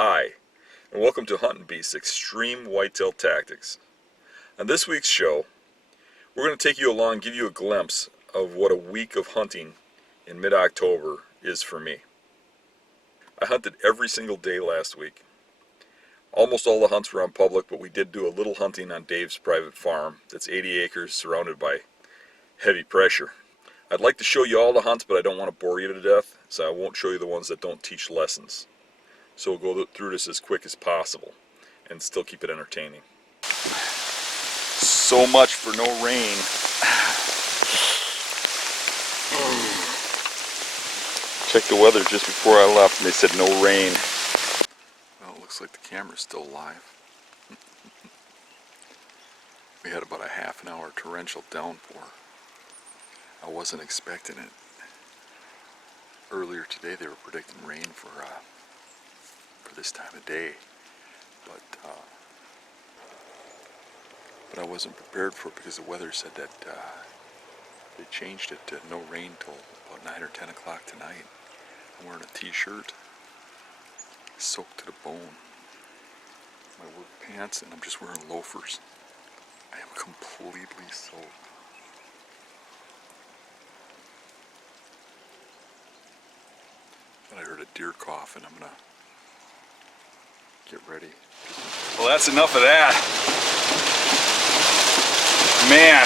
Hi, and welcome to Hunting Beast Extreme Whitetail Tactics. On this week's show, we're going to take you along and give you a glimpse of what a week of hunting in mid-October is for me. I hunted every single day last week. Almost all the hunts were on public, but we did do a little hunting on Dave's private farm that's 80 acres surrounded by heavy pressure. I'd like to show you all the hunts, but I don't want to bore you to death, so I won't show you the ones that don't teach lessons. So we'll go through this as quick as possible and still keep it entertaining. So much for no rain. Checked the weather just before I left and they said no rain. Well, it looks like the camera's still alive. We had about a half an hour torrential downpour. I wasn't expecting it. Earlier today they were predicting rain for this time of day, but I wasn't prepared for it because the weather said that they changed it to no rain till about 9 or 10 o'clock tonight. I'm wearing a t-shirt, soaked to the bone, my work pants, and I'm just wearing loafers. I am completely soaked. But I heard a deer cough and I'm gonna get ready. Well, that's enough of that. Man.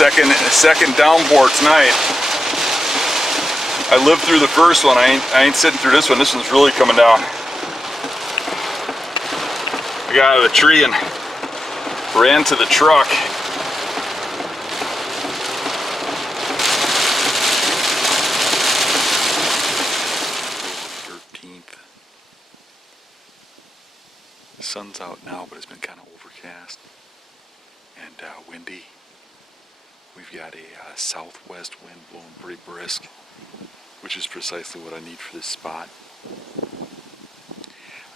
second downpour tonight. I lived through the first one. I ain't sitting through this one. This one's really coming down. I got out of the tree and ran to the truck. The sun's out now, but it's been kind of overcast and windy. We've got a southwest wind blowing pretty brisk, which is precisely what I need for this spot.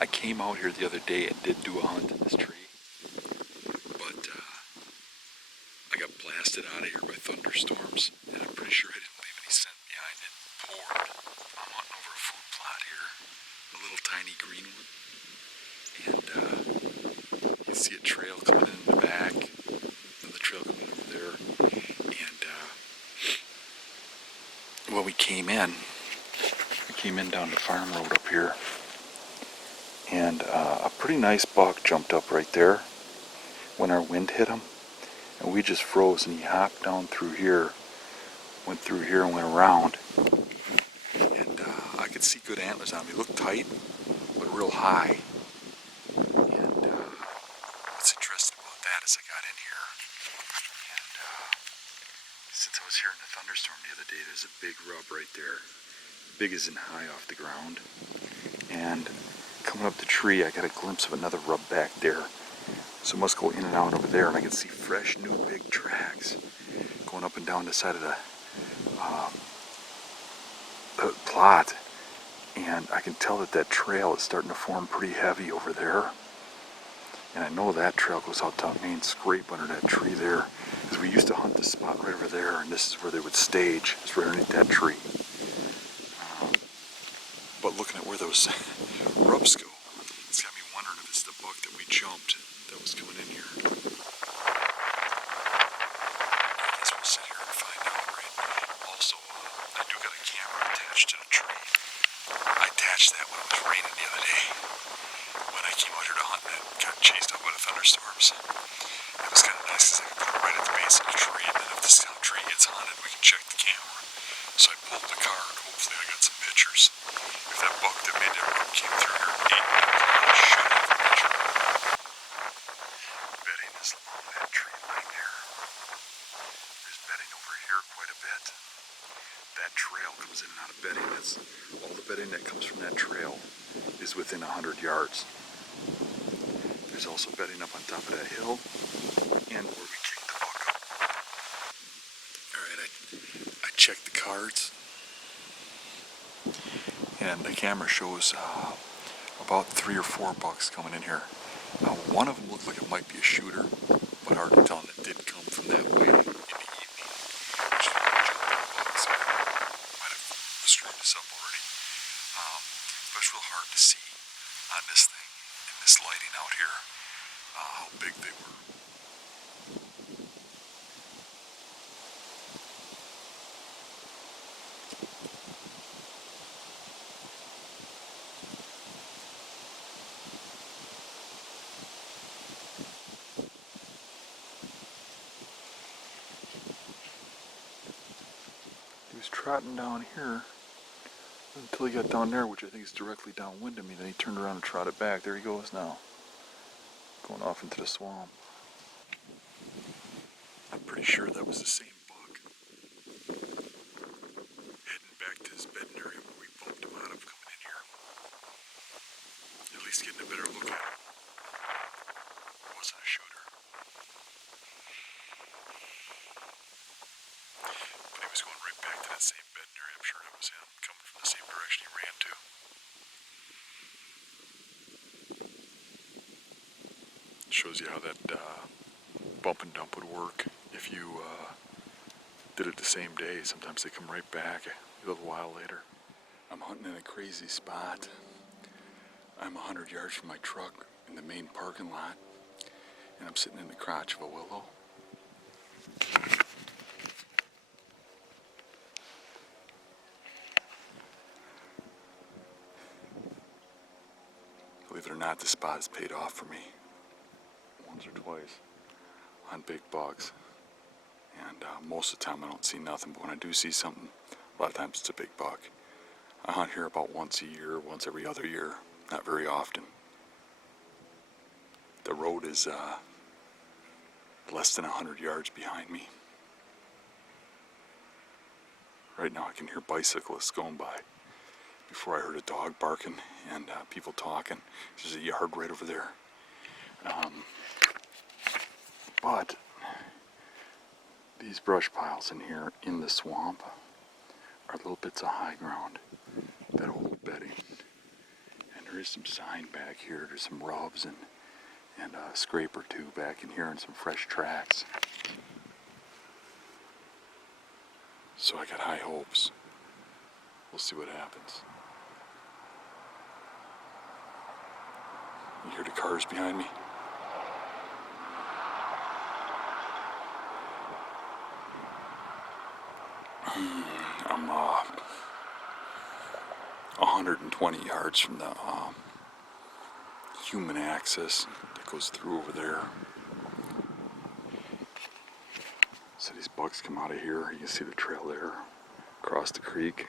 I came out here the other day and did do a hunt in this tree, but I got blasted out of here by thunderstorms, and I'm pretty sure I didn't leave any scent behind. It poured. I'm hunting over a food plot here, a little tiny green one. And you see a trail coming in the back, and the trail coming over there. And when we came in down the farm road up here, and a pretty nice buck jumped up right there when our wind hit him, and we just froze. And he hopped down through here, went through here, and went around. And I could see good antlers on him. He looked tight, but real high. What's interesting about that is I got in here, and since I was hearing the thunderstorm the other day, there's a big rub right there, big as in high off the ground, and coming up the tree I got a glimpse of another rub back there, so it must go in and out over there, and I can see fresh new big tracks going up and down the side of the plot, and I can tell that trail is starting to form pretty heavy over there. And I know that trail goes out to that main scrape under that tree there, because we used to hunt this spot right over there, and this is where they would stage. It's right underneath that tree. But looking at where those rubs go, it's got me wondering if it's the buck that we jumped that was coming in here. I guess we'll sit here and find out, right? Also, I do got a camera attached to the tree. I attached that when it was raining the other day. When I came out here to hunt and got chased up by the thunderstorms, it was kind of nice because I could put it right at the base of the tree, and then if this tree gets hunted, we can check the camera. So I pulled the card. Hopefully I got some pictures. If that buck that made that run came through here and ate me, I should have a picture. Bedding is along that tree line there. There's bedding over here quite a bit. That trail comes in and out of bedding. That's all the bedding that comes from that trail is within 100 yards. There's also bedding up on top of that hill and where we kicked the buck up. Alright, I checked the cards, and the camera shows about 3 or 4 bucks coming in here. Now, one of them looked like it might be a shooter, but hard to tell, and it did come from that way in the evening. Which is when we jumped on bucks. Might have screwed this up already. But it's real hard to see on this thing, in this lighting out here, how big they were. He was trotting down here until he got down there, which I think is directly downwind of me. Then he turned around and trotted back. There he goes now, going off into the swamp. I'm pretty sure that was the same buck, heading back to his bedding area where we bumped him out of coming in here. At least getting a better look at him. It wasn't a shooter. But he was going right back to that same bedding area. I'm sure that was him, coming from the same direction he ran to. Shows you how that bump and dump would work if you did it the same day. Sometimes they come right back a little while later. I'm hunting in a crazy spot. I'm 100 yards from my truck in the main parking lot, and I'm sitting in the crotch of a willow. Believe it or not, this spot has paid off for me once or twice on big bucks. And most of the time I don't see nothing, but when I do see something, a lot of times it's a big buck. I hunt here about once a year, once every other year, not very often. The road is less than 100 yards behind me. Right now I can hear bicyclists going by. Before I heard a dog barking and people talking. There's a yard right over there. But these brush piles in here in the swamp are little bits of high ground that hold bedding. And there is some sign back here. There's some rubs and a scrape or two back in here and some fresh tracks. So I got high hopes. We'll see what happens. You hear the cars behind me? I'm 120 yards from the human access that goes through over there. So these bucks come out of here. You can see the trail there, across the creek,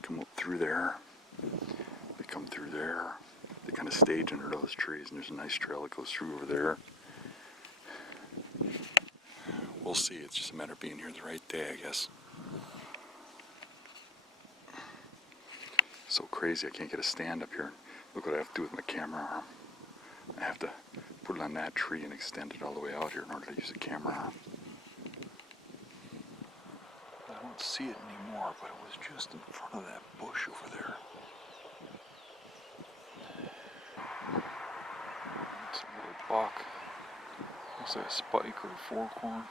come up through there. They come through there. They kind of stage under those trees, and there's a nice trail that goes through over there. We'll see. It's just a matter of being here the right day, I guess. So crazy, I can't get a stand up here. Look what I have to do with my camera arm. I have to put it on that tree and extend it all the way out here in order to use a camera arm. I don't see it anymore, but it was just in front of that bush over there. It's a little buck. Looks like a spike or a forkhorn.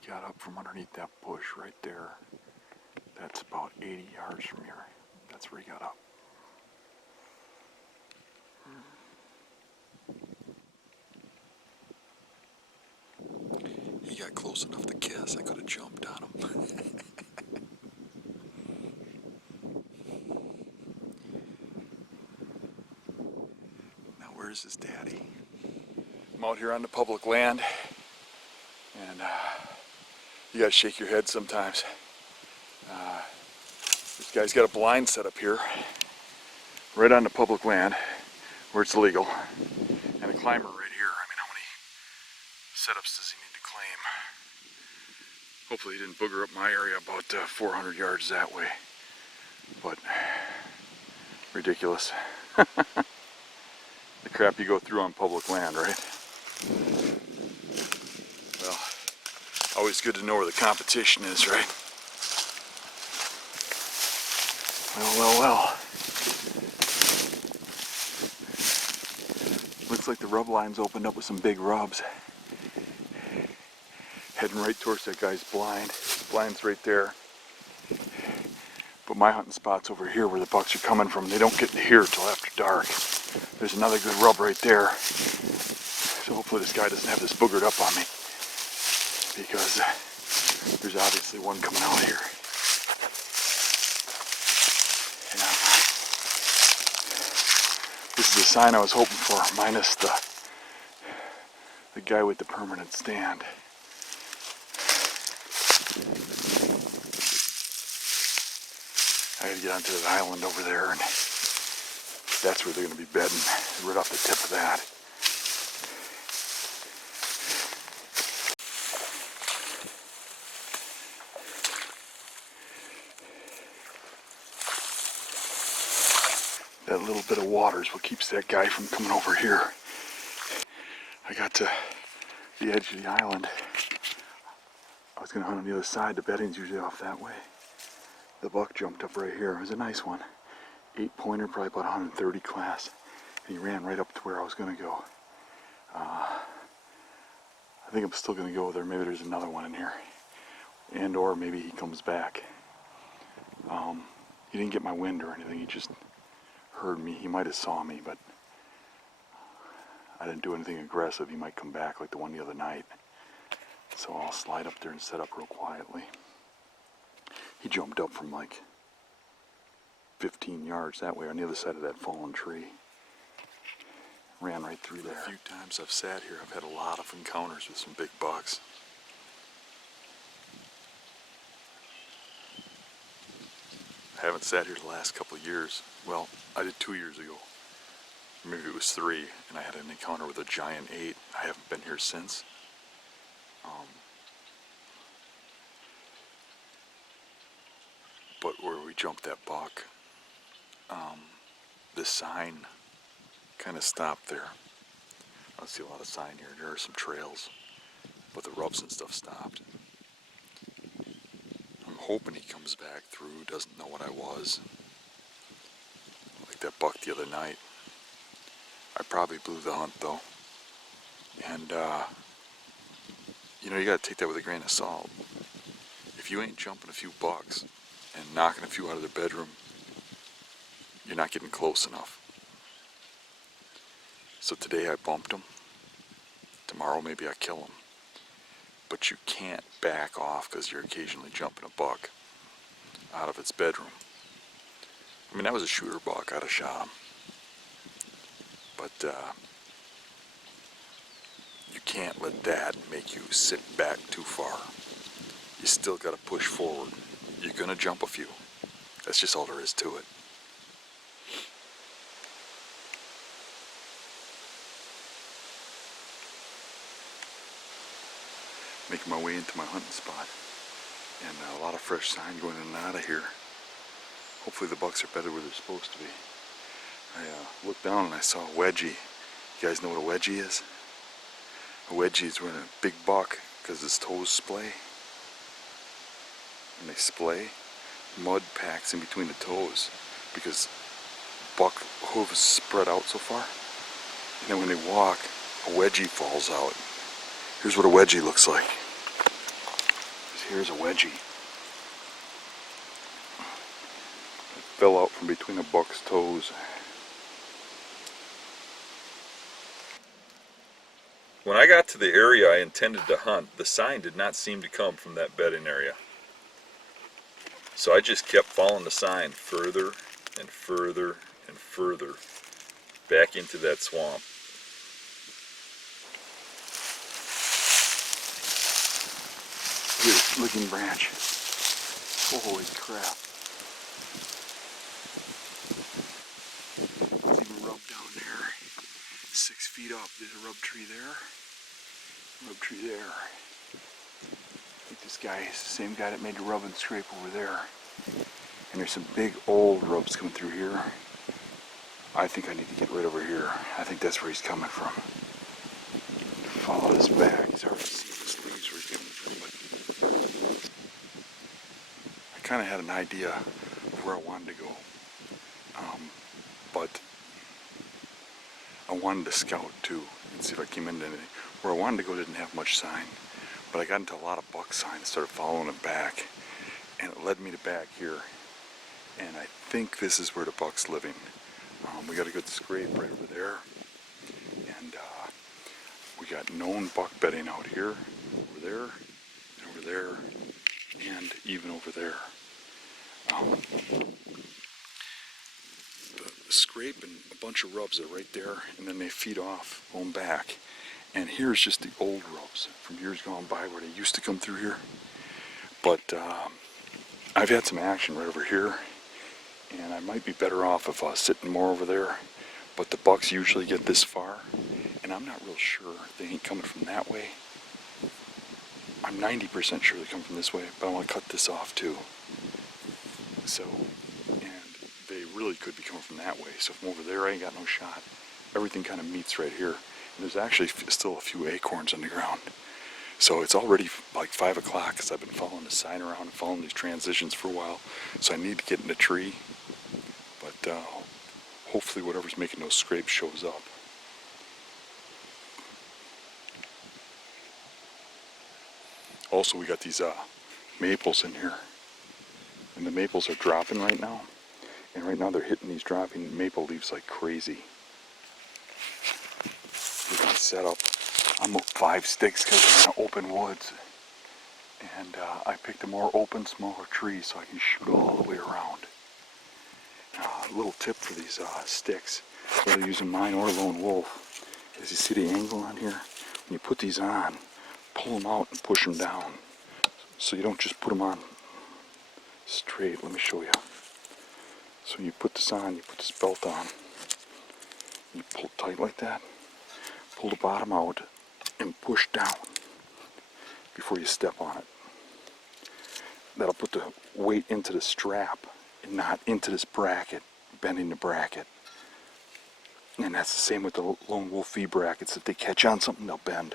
He got up from underneath that bush right there. That's about 80 yards from here. That's where he got up. He got close enough to kiss. I could have jumped on him. Now where's his daddy? I'm out here on the public land, and you gotta shake your head sometimes. This guy's got a blind set up here, right on the public land, where it's legal, and a climber right here. I mean, how many setups does he need to claim? Hopefully he didn't booger up my area about 400 yards that way, but ridiculous. The crap you go through on public land, right? Well, always good to know where the competition is, right? Well. Looks like the rub line's opened up with some big rubs. Heading right towards that guy's blind. Blind's right there. But my hunting spot's over here where the bucks are coming from. They don't get to here till after dark. There's another good rub right there. So hopefully this guy doesn't have this boogered up on me, because there's obviously one coming out here. Yeah. This is the sign I was hoping for, minus the guy with the permanent stand. I gotta get onto that island over there, and that's where they're gonna be bedding, right off the tip of that. That little bit of water is what keeps that guy from coming over here. I got to the edge of the island. I was going to hunt on the other side. The bedding's usually off that way. The buck jumped up right here. It was a nice one. 8-pointer, probably about 130 class. And he ran right up to where I was going to go. I think I'm still going to go there. Maybe there's another one in here. And or maybe he comes back. He didn't get my wind or anything. He just heard me. He might have saw me, but I didn't do anything aggressive. He might come back like the one the other night. So I'll slide up there and set up real quietly. He jumped up from like 15 yards that way on the other side of that fallen tree. Ran right through there. A few times I've sat here, I've had a lot of encounters with some big bucks. I haven't sat here the last couple of years. Well, I did 2 years ago. Maybe it was 3, and I had an encounter with a giant 8. I haven't been here since. But where we jumped that buck, this sign kind of stopped there. I don't see a lot of sign here. There are some trails, but the rubs and stuff stopped. I'm hoping he comes back through, doesn't know what I was. Like that buck the other night. I probably blew the hunt though. And, you know, you gotta take that with a grain of salt. If you ain't jumping a few bucks and knocking a few out of their bedroom, you're not getting close enough. So today I bumped them. Tomorrow maybe I kill them. But you can't back off because you're occasionally jumping a buck out of its bedroom. I mean, that was a shooter buck. I'd have shot him. But you can't let that make you sit back too far. You still got to push forward. You're going to jump a few. That's just all there is to it. Making my way into my hunting spot. And a lot of fresh sign going in and out of here. Hopefully the bucks are better where they're supposed to be. I looked down and I saw a wedgie. You guys know what a wedgie is? A wedgie is when a big buck, because his toes splay. When they splay, mud packs in between the toes because buck hooves spread out so far. And then when they walk, a wedgie falls out. Here's what a wedgie looks like. Here's a wedgie. It fell out from between a buck's toes. When I got to the area I intended to hunt, the sign did not seem to come from that bedding area. So I just kept following the sign further and further and further back into that swamp. Look at this licking branch. Holy crap. It's even rubbed down there. 6 feet up. There's a rub tree there. Rub tree there. I think this guy is the same guy that made the rub and scrape over there. And there's some big old rubs coming through here. I think I need to get right over here. I think that's where he's coming from. Follow this back. He's already seen the leaves where he's coming from, but I kind of had an idea of where I wanted to go. But I wanted to scout too and see if I came into anything. Where I wanted to go didn't have much sign, but I got into a lot of buck sign and started following it back, and it led me to back here. And I think this is where the buck's living. We got a good scrape right over there, and we got known buck bedding out here, over there, and over there, and even over there. The scrape and a bunch of rubs are right there, and then they feed off, going back. And here's just the old rubs from years gone by where they used to come through here. But I've had some action right over here, and I might be better off if I was sitting more over there. But the bucks usually get this far, and I'm not real sure they ain't coming from that way. I'm 90% sure they come from this way, but I want to cut this off too. So, and they really could be coming from that way. So from over there, I ain't got no shot. Everything kind of meets right here. And there's actually still a few acorns on the ground. So it's already like 5 o'clock because I've been following the sign around and following these transitions for a while. So I need to get in the tree. But hopefully whatever's making those scrapes shows up. Also, we got these maples in here. And the maples are dropping right now. And right now they're hitting these dropping maple leaves like crazy. We can set up. I'm up 5 sticks because I'm in open woods. And I picked a more open, smaller tree so I can shoot all the way around. A little tip for these sticks, whether using mine or Lone Wolf, is you see the angle on here? When you put these on, pull them out and push them down. So you don't just put them on straight. Let me show you. So you put this on, you put this belt on, you pull it tight like that, pull the bottom out, and push down before you step on it. That'll put the weight into the strap and not into this bracket, bending the bracket. And that's the same with the Lone Wolf V brackets. If they catch on something, they'll bend.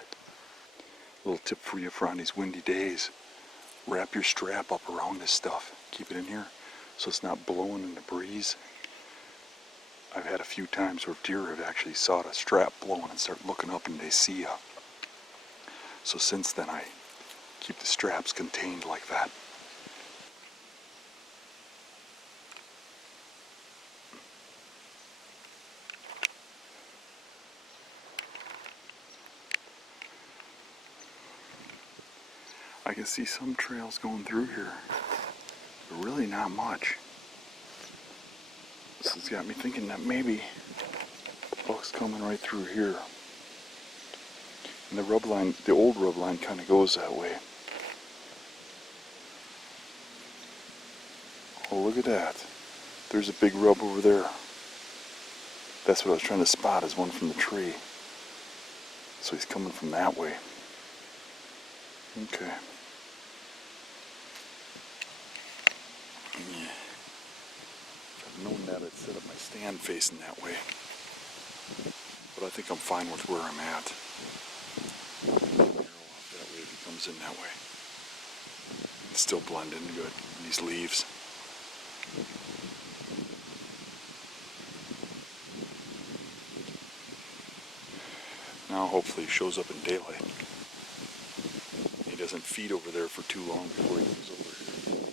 Little tip for you for on these windy days. Wrap your strap up around this stuff. Keep it in here so it's not blowing in the breeze. I've had a few times where deer have actually saw the strap blowing and start looking up and they see you. So since then I keep the straps contained like that. I can see some trails going through here, but really not much. This has got me thinking that maybe buck's coming right through here. And the rub line, the old rub line kind of goes that way. Oh, look at that. There's a big rub over there. That's what I was trying to spot, is one from the tree. So he's coming from that way. Okay. Yeah. If I'd known that, I'd set up my stand facing that way. But I think I'm fine with where I'm at. Narrow off that way if he comes in that way. And still blend in good. These leaves. Now hopefully he shows up in daylight. He doesn't feed over there for too long before he comes over here.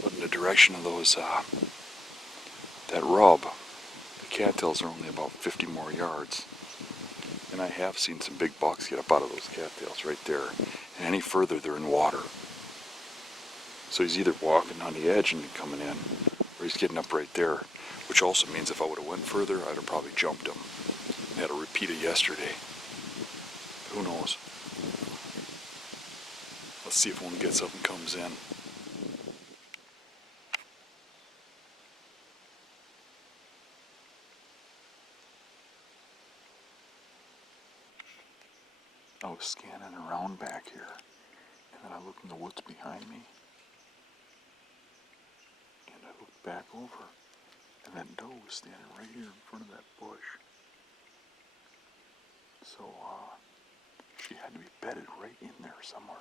But in the direction of those, that rub, the cattails are only about 50 more yards. And I have seen some big bucks get up out of those cattails right there. And any further, they're in water. So he's either walking on the edge and coming in, or he's getting up right there. Which also means if I would have went further, I'd have probably jumped him. And had a repeat of yesterday. Who knows? Let's see if one gets up and comes in. I was scanning around back here, and then I looked in the woods behind me, and I looked back over, and that doe was standing right here in front of that bush. So, she had to be bedded right in there somewhere.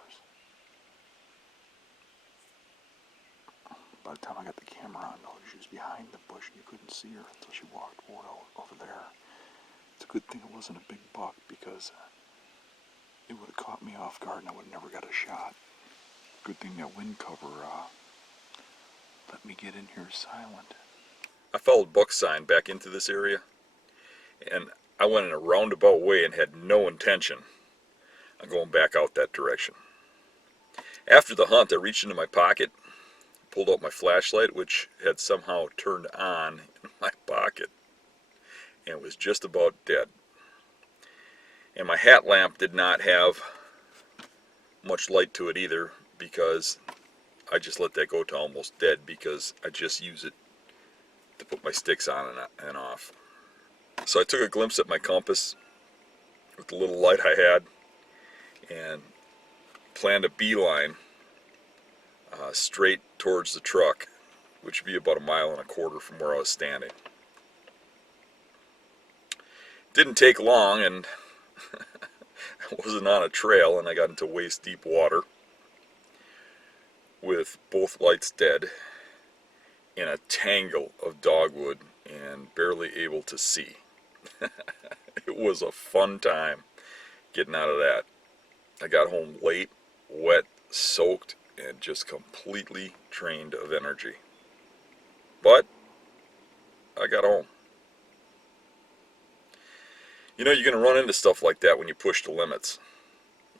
By the time I got the camera on, though, she was behind the bush, and you couldn't see her until she walked well over there. It's a good thing it wasn't a big buck, because it would have caught me off guard and I would have never got a shot. Good thing that wind cover let me get in here silent. I followed Buck's sign back into this area, and I went in a roundabout way and had no intention of going back out that direction. After the hunt, I reached into my pocket, pulled out my flashlight, which had somehow turned on in my pocket, and was just about dead. And my hat lamp did not have much light to it either, because I just let that go to almost dead, because I just use it to put my sticks on and off. So I took a glimpse at my compass with the little light I had and planned a beeline straight towards the truck, which would be about 1.25 miles from where I was standing. Didn't take long, and I wasn't on a trail, and I got into waist deep water with both lights dead in a tangle of dogwood and barely able to see. It was a fun time getting out of that. I got home late, wet, soaked, and just completely drained of energy. But I got home. You know, you're going to run into stuff like that when you push the limits.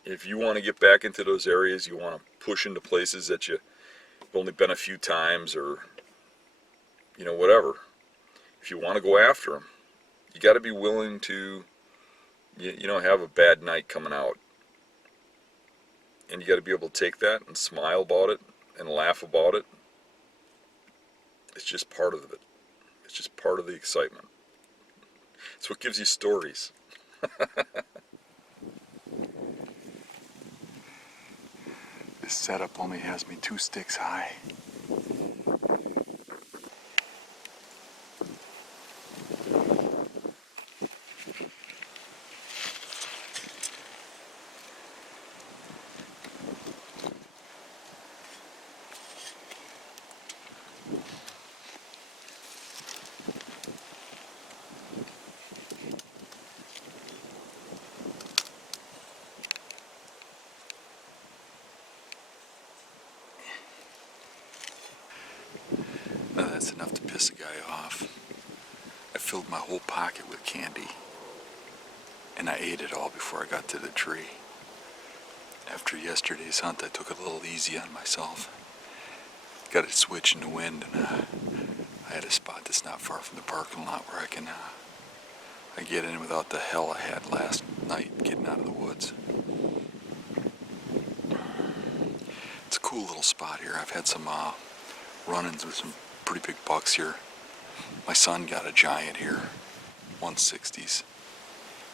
If you want to get back into those areas, you want to push into places that you've only been a few times, or, you know, whatever. If you want to go after them, you got to be willing to, you know, have a bad night coming out. And you got to be able to take that and smile about it and laugh about it. It's just part of it. It's just part of the excitement. It's what gives you stories. This setup only has me 2 sticks high. Now that's enough to piss a guy off. I filled my whole pocket with candy, and I ate it all before I got to the tree. After yesterday's hunt, I took it a little easy on myself. Got it switch in the wind, and I had a spot that's not far from the parking lot where I can I get in without the hell I had last night getting out of the woods. It's a cool little spot here. I've had some run-ins with some pretty big bucks here. My son got a giant here, 160s,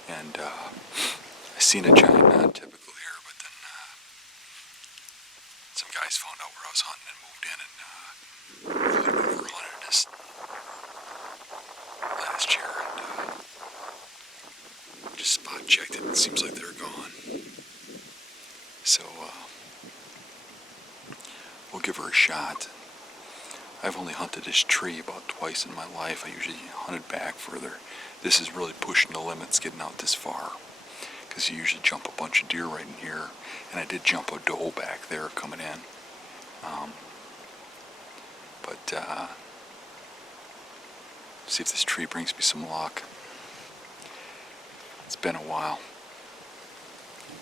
and I seen a giant non-typical here, but then some guys found out where I was hunting and moved in and really over-hunted this last year, and just spot checked it. It seems like they're gone. So we'll give her a shot. I've only hunted this tree about twice in my life. I usually hunted back further. This is really pushing the limits, getting out this far. because you usually jump a bunch of deer right in here, and I did jump a doe back there coming in. See if this tree brings me some luck. It's been a while.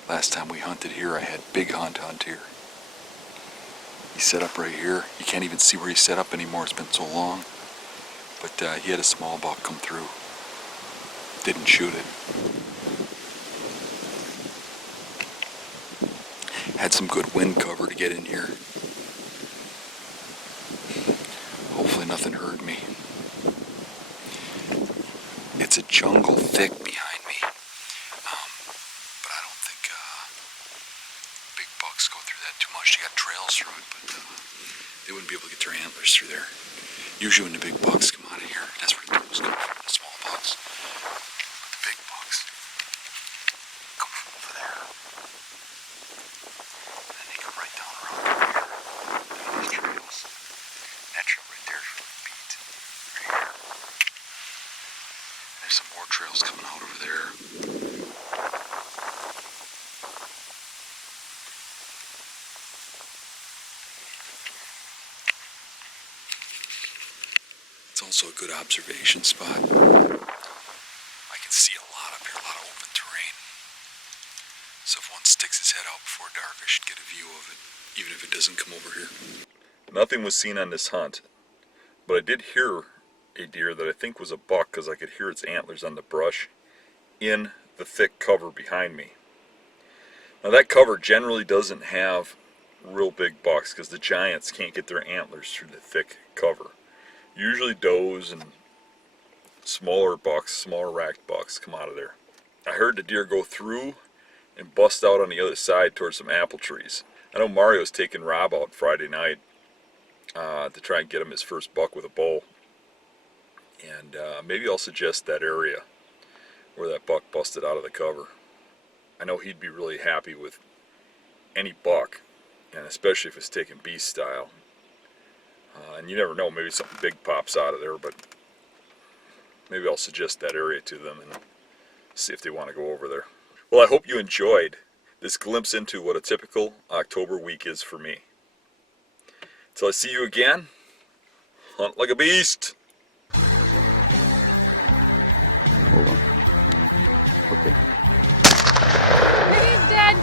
Last time we hunted here, I had Big Hunt here. He set up right here. You can't even see where he set up anymore. It's been so long. But he had a small buck come through. Didn't shoot it. Had some good wind cover to get in here. Hopefully nothing hurt me. It's a jungle thick behind me. But I don't think big bucks go through that too much. They got trails through it, but they wouldn't be able to get their antlers through there. Usually when the big bucks come out of here, that's where the does come from, the small bucks. But the big bucks come from over there. And then they come right down around here. These trails. That trail right there is really beat. Right here. There's some more trails coming out over there. It's also a good observation spot. I can see a lot up here, a lot of open terrain. So if one sticks his head out before dark, I should get a view of it, even if it doesn't come over here. Nothing was seen on this hunt, but I did hear a deer that I think was a buck because I could hear its antlers on the brush in the thick cover behind me. Now that cover generally doesn't have real big bucks because the giants can't get their antlers through the thick cover. Usually does and smaller bucks, smaller racked bucks come out of there. I heard the deer go through and bust out on the other side towards some apple trees. I know Mario's taking Rob out Friday night to try and get him his first buck with a bow. And maybe I'll suggest that area where that buck busted out of the cover. I know he'd be really happy with any buck, and especially if it's taken beast style. And you never know, maybe something big pops out of there, but maybe I'll suggest that area to them and see if they want to go over there. Well, I hope you enjoyed this glimpse into what a typical October week is for me. Till I see you again, hunt like a beast. Hold on. Okay. It is dead.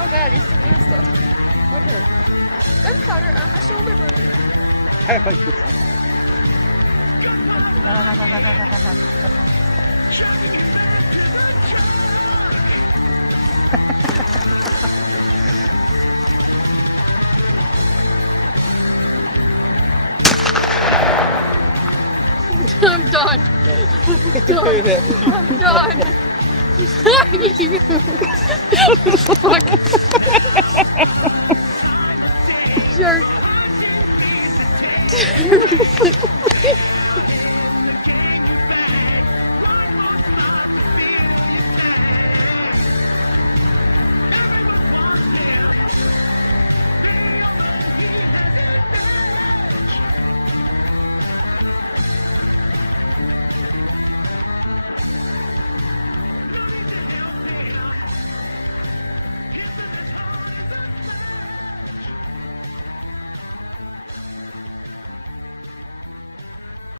Oh God, you're still doing stuff. Okay. Gunpowder on my shoulder, brother. I like this one. I'm done. I'm done. I'm done. Fuck. Jerk.